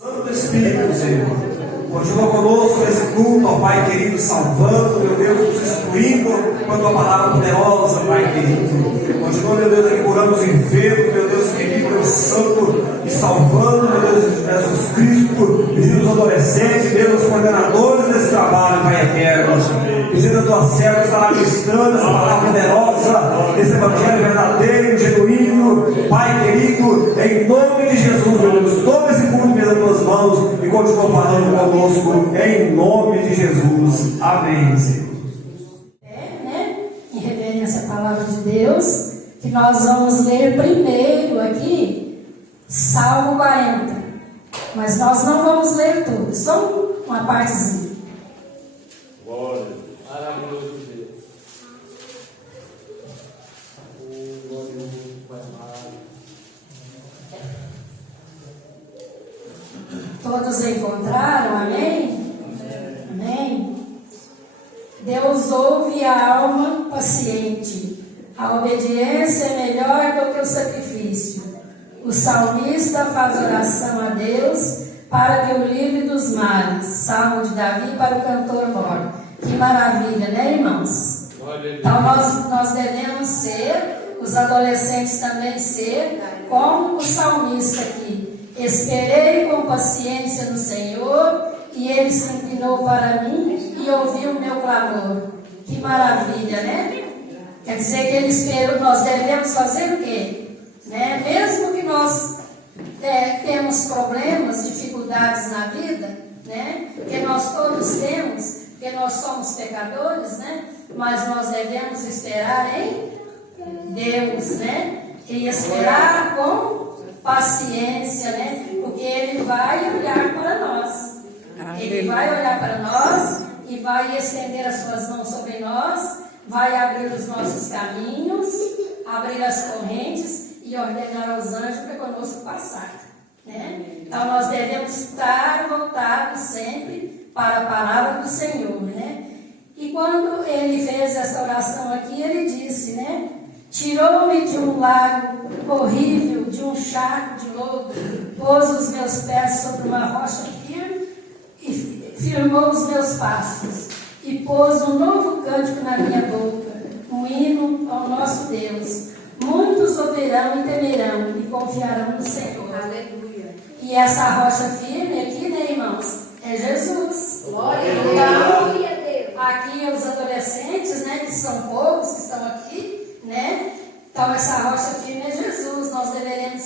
Santo Espírito, Senhor, continua conosco nesse culto, ó Pai querido, salvando, meu Deus, nos instruindo com a tua palavra poderosa, Pai querido. Continua, meu Deus, aqui curando os enfermos, meu Deus querido, Deus Santo, e salvando, meu Deus, Jesus Cristo, visita os adolescentes, Deus, os coordenadores desse trabalho, Pai eterno. Visita a tua serva que está lá ministrando essa palavra poderosa, esse evangelho verdadeiro, genuíno, Pai querido, em nome de Jesus, meu Deus, toma esse culto nas tuas mãos e continua falando conosco, em nome de Jesus. Amém, Senhor. Em reverência à palavra de Deus, que nós vamos ler primeiro aqui, Salmo 40. Mas nós não vamos ler tudo, só uma partezinha. Glória, maravilhoso Deus. Glorioso, Pai amado. Todos encontraram, amém? Amém. Deus ouve a alma paciente. A obediência é melhor do que o sacrifício. O salmista faz oração a Deus para que o livre dos males. Salmo de Davi para o cantor mor. Que maravilha, né, irmãos? Então nós devemos ser, os adolescentes também ser, como o salmista aqui. Esperei com paciência no Senhor, e Ele se inclinou para mim e ouviu o meu clamor. Que maravilha, né? Quer dizer que Ele esperou. Nós devemos fazer o quê? Né? Mesmo que nós temos problemas, dificuldades na vida, né? Que nós todos temos, porque nós somos pecadores, né? Mas nós devemos esperar em Deus, né? E esperar com paciência, né? Porque Ele vai olhar para nós. Ele vai olhar para nós e vai estender as suas mãos sobre nós, vai abrir os nossos caminhos, abrir as correntes e ordenar aos anjos para conosco passar, né? Então nós devemos estar voltados sempre para a palavra do Senhor, né? E quando ele fez essa oração aqui, ele disse, né? Tirou-me de um lago horrível, de um charco de lodo, pôs os meus pés sobre uma rocha firme e firmou os meus passos, e pôs um novo cântico na minha boca, um hino ao nosso Deus. Muitos ouvirão e temerão e confiarão no Senhor. Aleluia. E essa rocha firme aqui, né, irmãos, é Jesus. Glória a Deus. Aqui os adolescentes, né, que são poucos que estão aqui, né? Então essa rocha firme é Jesus. Nós devemos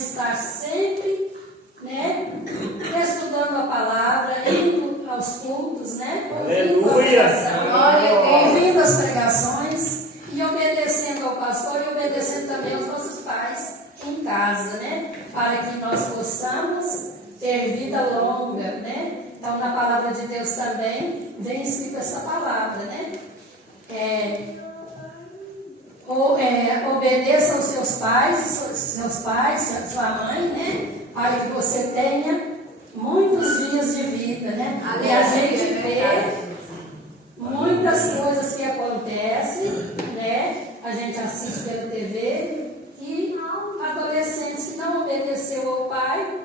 estar sempre, né, estudando a palavra, indo aos cultos, né? Aleluia. Ouvindo as pregações e obedecendo ao pastor e obedecendo também aos nossos pais em casa, né? Para que nós possamos ter vida longa, né? Então na palavra de Deus também vem escrito essa palavra, né? Obedeça aos seus pais, sua mãe, né? Para que você tenha muitos dias de vida, né? E a gente vê muitas coisas que acontecem, né? A gente assiste pela TV e adolescentes que não obedeceu ao pai,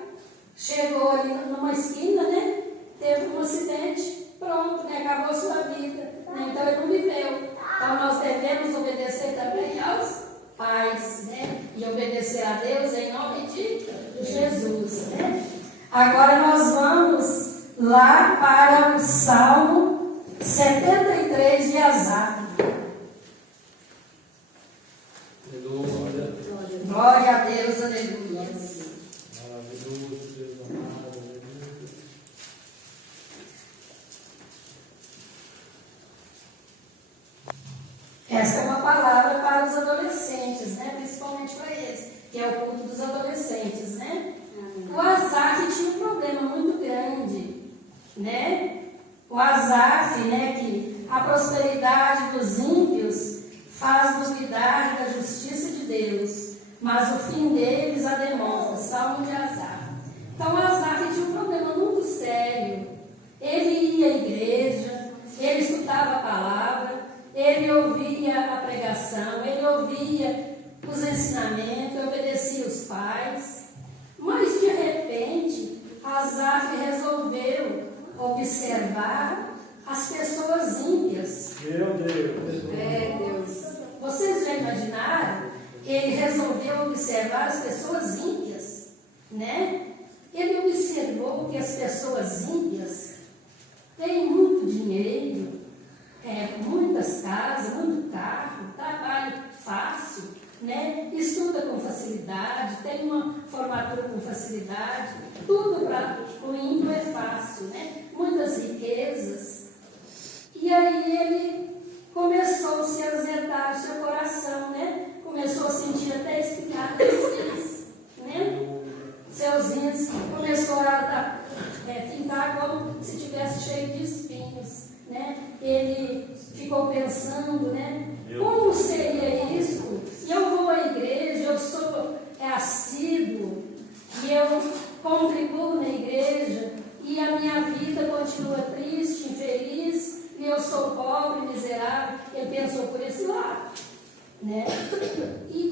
chegou ali numa esquina, né? Teve um acidente, pronto, né? Acabou sua vida, né? Então ele não viveu. Então nós devemos obedecer também aos pais, né? E obedecer a Deus em nome de Jesus, né? Agora nós vamos lá para o Salmo 73 de Asaf. Aleluia. Glória a Deus, aleluia. Maravilhoso Deus amado, aleluia. Esta é uma palavra para os adolescentes, né? Principalmente para eles, que é o culto dos adolescentes, né? O Asaf tinha um problema muito grande, né? O Asaf, né? Que a prosperidade dos ímpios faz duvidar da justiça de Deus, mas o fim deles a demonstra. Salmo de Asaf. Então, Asaf tinha um problema muito sério. Ele ia à igreja, ele estudava a palavra, ele ouvia a pregação, ele ouvia os ensinamentos, obedecia os pais, mas de repente resolveu observar as pessoas ímpias, né? Ele observou que as pessoas ímpias têm muito dinheiro, muitas casas, muito carro, trabalho fácil, né? Estuda com facilidade, tem uma formatura com facilidade, tudo para o ímpio é fácil, né? Muitas riquezas. E aí ele começou a se azedar o seu coração, né? Começou a sentir até espinhas, né? Seus rins começou a ficar como se tivesse cheio de espinhos, né? Ele ficou pensando, né? Como seria isso? Eu vou à igreja, eu sou assíduo, e eu contribuo na igreja, e a minha vida continua triste, infeliz, e eu sou pobre, miserável. Ele pensou por esse lado, né? E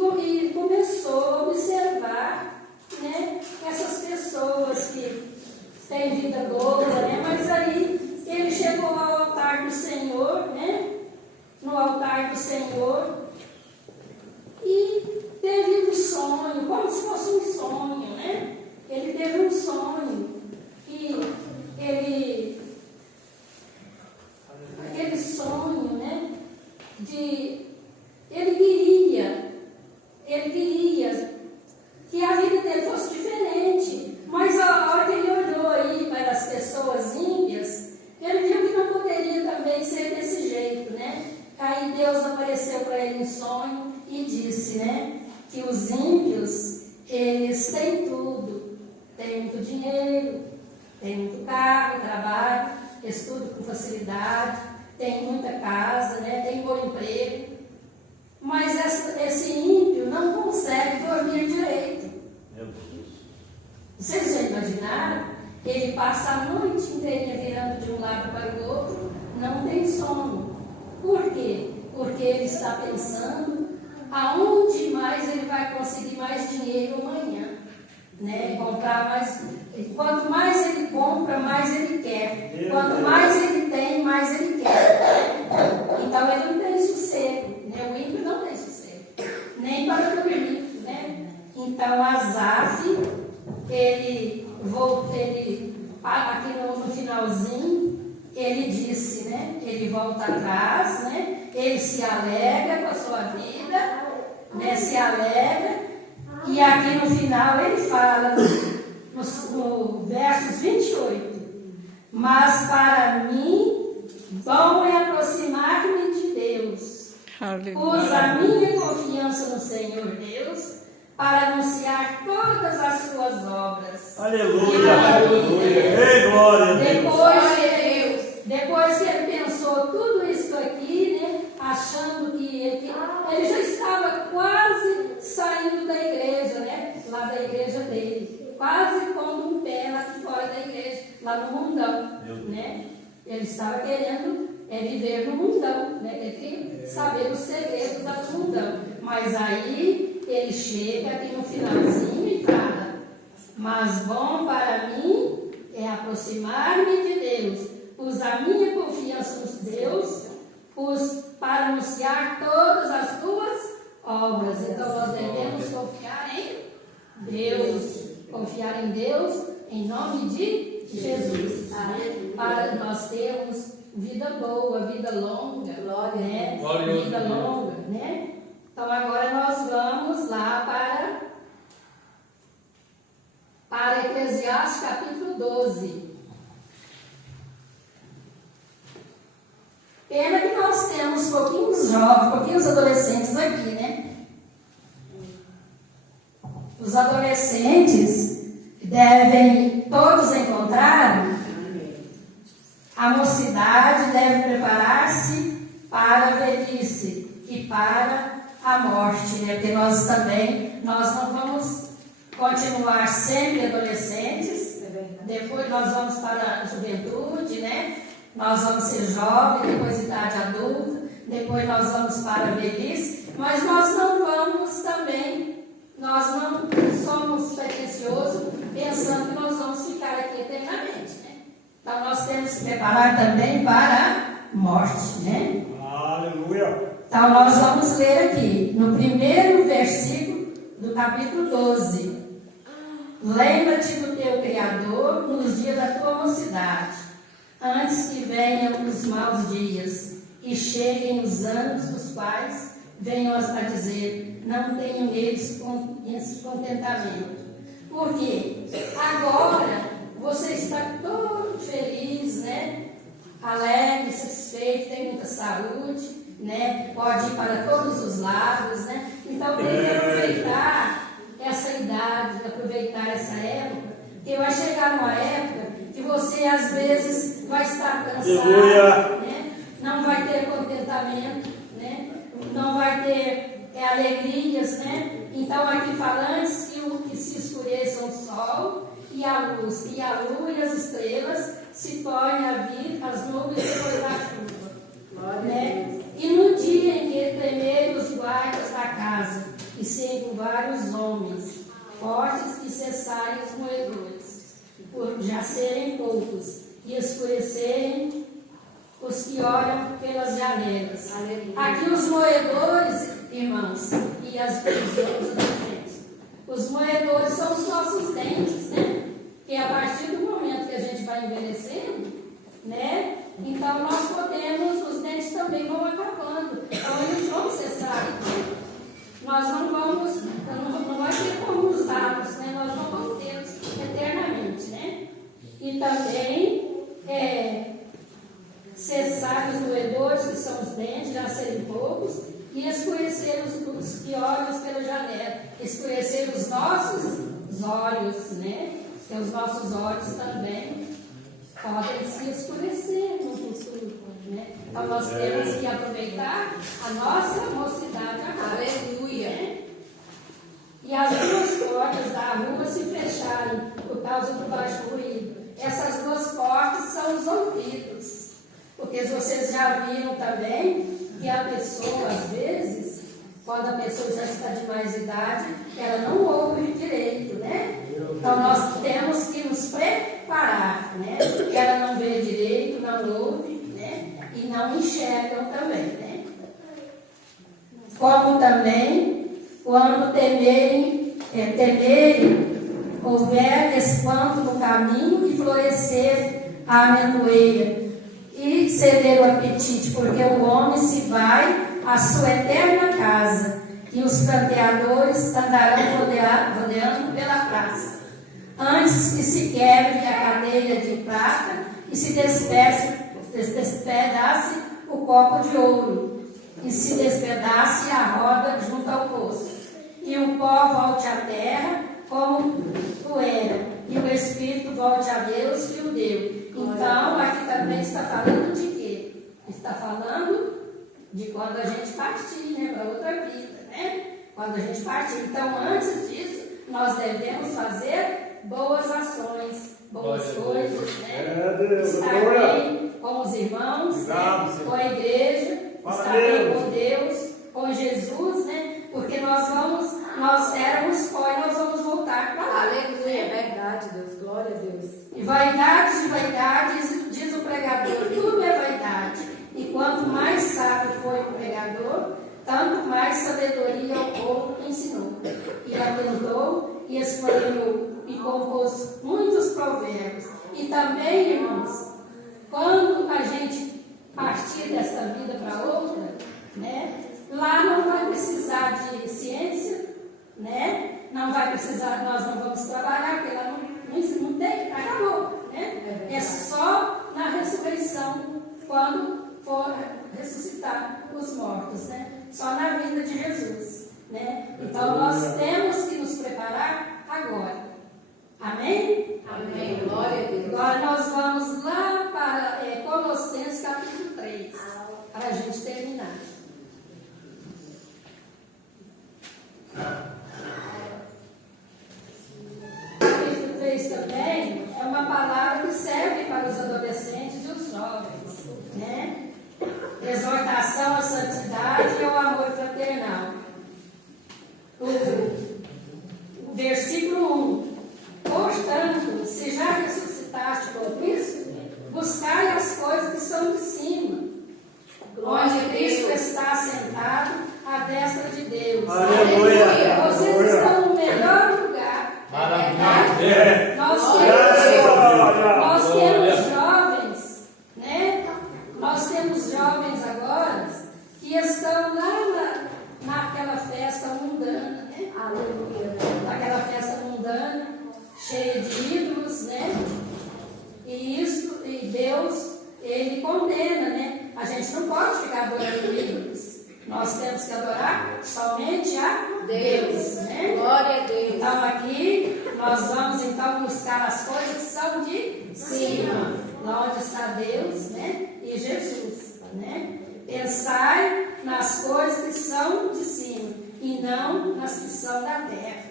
começou a observar, né, essas pessoas que têm vida boa, né? Mas aí ele chegou ao altar do Senhor, né? No altar do Senhor, e teve um sonho, como se fosse um sonho, né? Ele teve um sonho, e aquele sonho, né? Ele queria que a vida dele fosse diferente, mas a hora que ele olhou aí para as pessoas ímpias, ele viu que não poderia também ser desse jeito, né? Aí Deus apareceu para ele em sonho e disse, né, que os ímpios, eles têm tudo, têm muito dinheiro, têm muito carro, trabalho, estudam com facilidade, têm muita casa, né, têm bom emprego, mas esse ímpio não consegue dormir direito. Vocês já imaginaram? Ele passa a noite inteira virando de um lado para o outro, não tem sono. Por quê? Porque ele está pensando aonde mais ele vai conseguir mais dinheiro amanhã, né? Comprar mais. Quanto mais ele compra, mais ele quer. Quanto mais ele tem, mais ele quer. Então ele não tem sossego, né? O ímpio não tem sossego, nem para dormir, né? Então Asaf, aqui no finalzinho, ele disse, né? Ele volta atrás, né? Ele se alegra com a sua vida, né? Se alegra, e aqui no final ele fala, no versos 28, mas para mim, bom é aproximar-me de Deus. Pus a minha confiança no Senhor Deus, para anunciar todas as suas obras. Aleluia! Aleluia! Ei, glória a Deus! Depois que ele pensou tudo isso aqui, né, achando que ele já estava quase saindo da igreja, né, lá da igreja dele, quase pondo um pé lá de fora da igreja, lá no mundão, né? Ele estava querendo viver no mundão, né? Ele queria saber os segredos do mundão. Mas aí ele chega aqui no finalzinho e fala: mas bom para mim é aproximar-me de Deus, pus a minha confiança nos Deus, para anunciar todas as tuas obras. Então nós devemos confiar em Deus, confiar em Deus em nome de Jesus, para nós termos vida boa, vida longa, né? Vida longa, né? Então agora nós vamos lá para Eclesiastes capítulo 12. Pena que nós temos pouquinhos jovens, pouquinhos adolescentes aqui, né? Os adolescentes devem todos encontrar, a mocidade deve preparar-se para a velhice e para a morte, né? Porque nós não vamos continuar sempre adolescentes, depois nós vamos para a juventude, né? Nós vamos ser jovens, depois idade adulta, depois nós vamos para a velhice, mas nós não somos pretensiosos pensando que nós vamos ficar aqui eternamente, né? Então nós temos que preparar também para a morte, né? Aleluia! Então nós vamos ler aqui, no primeiro versículo do capítulo 12. Lembra-te do teu Criador nos dias da tua mocidade, antes que venham os maus dias e cheguem os anos dos quais venham a dizer, não tenho neles contentamento. Porque agora você está todo feliz, né? Alegre, satisfeito, tem muita saúde, né? Pode ir para todos os lados, né? Então tem que aproveitar essa idade, aproveitar essa época, porque vai chegar uma época que você às vezes vai estar cansado, né? Não vai ter contentamento, né? Não vai ter alegrias, né? Então aqui fala antes que se escureçam o sol e a luz, e a lua e as estrelas se tornem a vir as nuvens depois da chuva, né? E no dia em que tremerem os guardas da casa e se encurvarem os homens fortes e cessarem os moedores, por já serem poucos, e escurecerem os que olham pelas janelas. Aleluia. Aqui os moedores, irmãos, e as prisões dos dentes. Os moedores são os nossos dentes, né? Que a partir do momento que a gente vai envelhecendo, né? Então nós podemos, os dentes também vão acabando. Então eles vão cessar. Nós não vamos, não vai ter como usá-los, né? Nós não vamos tê-los eternamente, né? E também cessar os doedores, que são os dentes, já serem poucos, e escurecer os que olham pela janela, escurecer os nossos olhos, né? Porque os nossos olhos também podem se escurecer no futuro, né? Então nós temos que aproveitar a nossa mocidade agora. Aleluia! Né? E as duas portas da rua se fecharem por causa do baixo ruído. Essas duas portas são os ouvidos. Porque vocês já viram também que a pessoa, às vezes, quando a pessoa já está de mais idade, ela não ouve direito, né? Então nós temos que nos preparar, né? Porque ela não vê direito, não ouve, né? E não enxergam também, né? Como também, quando temerem, houver espanto no caminho e florescer a amendoeira, e ceder o apetite, porque o homem se vai à sua eterna casa, e os pranteadores andarão rodeando pela praça, antes que se quebre a cadeia de prata e se despedace o copo de ouro, e se despedace a roda junto ao poço, e o pó volte à terra como era, e o Espírito volte a Deus que o deu. Então, aqui também está falando de quê? Está falando de quando a gente partir, né, para outra vida, né? Quando a gente partir. Então, antes disso, nós devemos fazer boas ações, boas coisas, né? Estar bem com os irmãos, né? Com a igreja, estar bem com Deus, com Jesus, né? Porque nós éramos pó e nós vamos voltar para lá. Aleluia, é verdade, Deus, glória a Deus. E vaidade de vaidade, diz o pregador, tudo é vaidade. E quanto mais sábio foi o pregador, tanto mais sabedoria o povo ensinou. E atentou, e escolheu, e compôs muitos provérbios. E também, irmãos, quando a gente partir desta vida para outra, né, lá não vai precisar de ciência, né? Não vai precisar, nós não vamos trabalhar, porque lá não tem, acabou, né? É só na ressurreição, quando for ressuscitar os mortos, né? Só na vida de Jesus, né? Então nós temos que nos preparar agora. Amém? Amém, glória a Deus. Agora nós vamos lá para Colossenses capítulo 3, para a gente terminar. Capítulo 3 também é uma palavra que serve para os adolescentes e os jovens, né? Exortação à santidade e ao amor fraternal. O versículo 1. Portanto, se já ressuscitaste com Cristo, buscai as coisas que são de cima, onde Cristo está sentado à destra de Deus. Aleluia. Vocês estão cheia de ídolos, né? E Deus, Ele condena, né? A gente não pode ficar adorando ídolos. Nós temos que adorar somente a Deus, né? Glória a Deus. Então aqui nós vamos então buscar as coisas que são de cima, lá onde está Deus, né? E Jesus, né? Pensai nas coisas que são de cima e não nas que são da terra.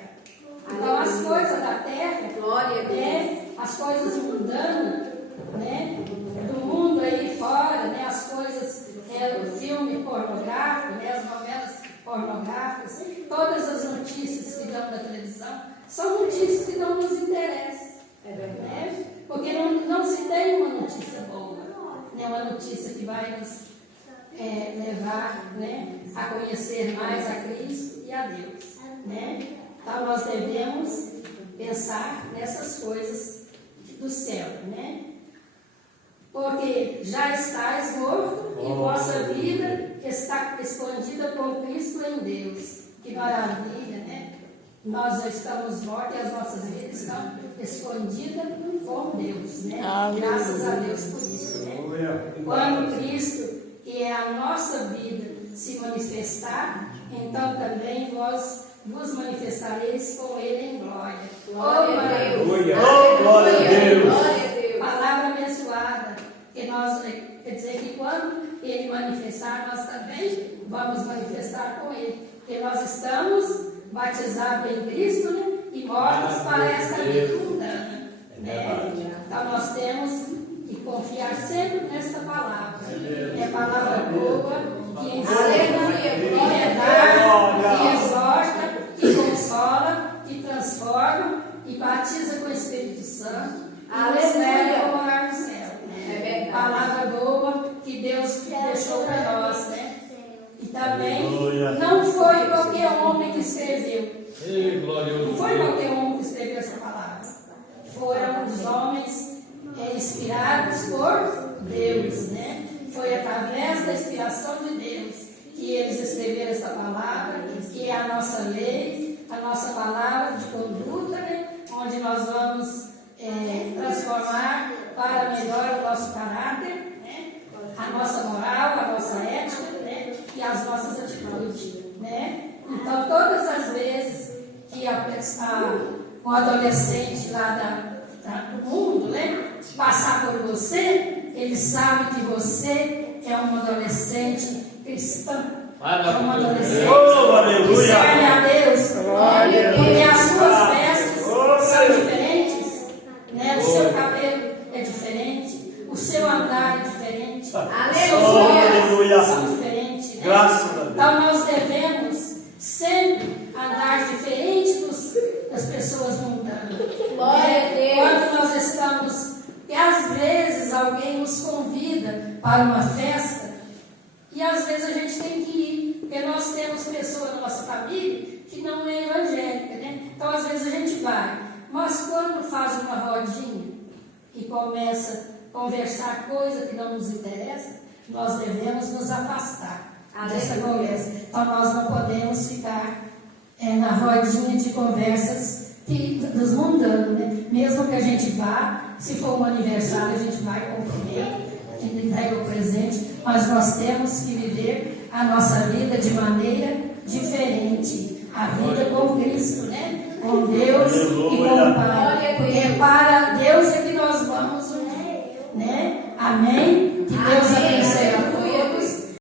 Então as coisas da terra, Glória a Deus. né? As coisas mundanas, né? Do mundo aí fora, né? As coisas, o filme pornográfico, né? As novelas pornográficas, todas as notícias que dão na televisão são notícias que não nos interessam, né? Porque não se tem uma notícia boa, né? Uma notícia que vai nos levar, né? A conhecer mais a Cristo e a Deus, né? Então nós devemos pensar nessas coisas do céu, né? Porque já estáis morto e vossa vida está escondida com Cristo em Deus. Que maravilha, né? Nós já estamos mortos e as nossas vidas estão escondidas com Deus, né? Graças a Deus por isso, né? Quando Cristo, que é a nossa vida, se manifestar, então também vós vos manifestareis com Ele em glória. Glória a Deus. Oh, glória a Deus. Glória a Deus. Palavra abençoada, que nós, quer dizer que quando Ele manifestar, nós também vamos manifestar com Ele, porque nós estamos batizados em Cristo, né? E mortos para esta vida mundana, né? Então nós temos que confiar sempre nesta palavra, é palavra boa, que ensina, que redar, que exorta, que consola, que transforma e batiza com o Espírito Santo e nos leva a morar no céu. Né? Palavra boa que Deus deixou para nós, né? E também não foi qualquer homem que escreveu. Não foi qualquer homem que escreveu essa palavra. Foram os homens inspirados por Deus, né? Foi através da inspiração de Deus que eles escreveram essa palavra, que é a nossa lei, a nossa palavra de conduta, né? Onde nós vamos transformar para melhor o nosso caráter, né? A nossa moral, a nossa ética, né? E as nossas atitudes, né? Então, todas as vezes que o adolescente lá do mundo, né? Passar por você, ele sabe que você é um adolescente cristão. É um adolescente que serve a Deus. Porque as suas vestes são diferentes, né? O seu cabelo é diferente, o seu andar é diferente, os seus olhos são diferentes, né? Então nós devemos sempre andar diferente das pessoas mundanas. Glória a Deus. Quando nós estamos, e às vezes alguém nos convida para uma festa, e às vezes a gente tem que ir, porque nós temos pessoas na nossa família que não é evangélica, né? Então às vezes a gente vai, mas quando faz uma rodinha e começa a conversar coisa que não nos interessa, nós devemos nos afastar dessa conversa. Então nós não podemos ficar na rodinha de conversas dos mundanos, né? Mesmo que a gente vá, se for um aniversário, a gente vai comer, a gente entrega o presente, mas nós temos que viver a nossa vida de maneira diferente, a vida com Cristo, né? Com Deus e com o Pai, porque para Deus é que nós vamos unir, né? Amém? Que Deus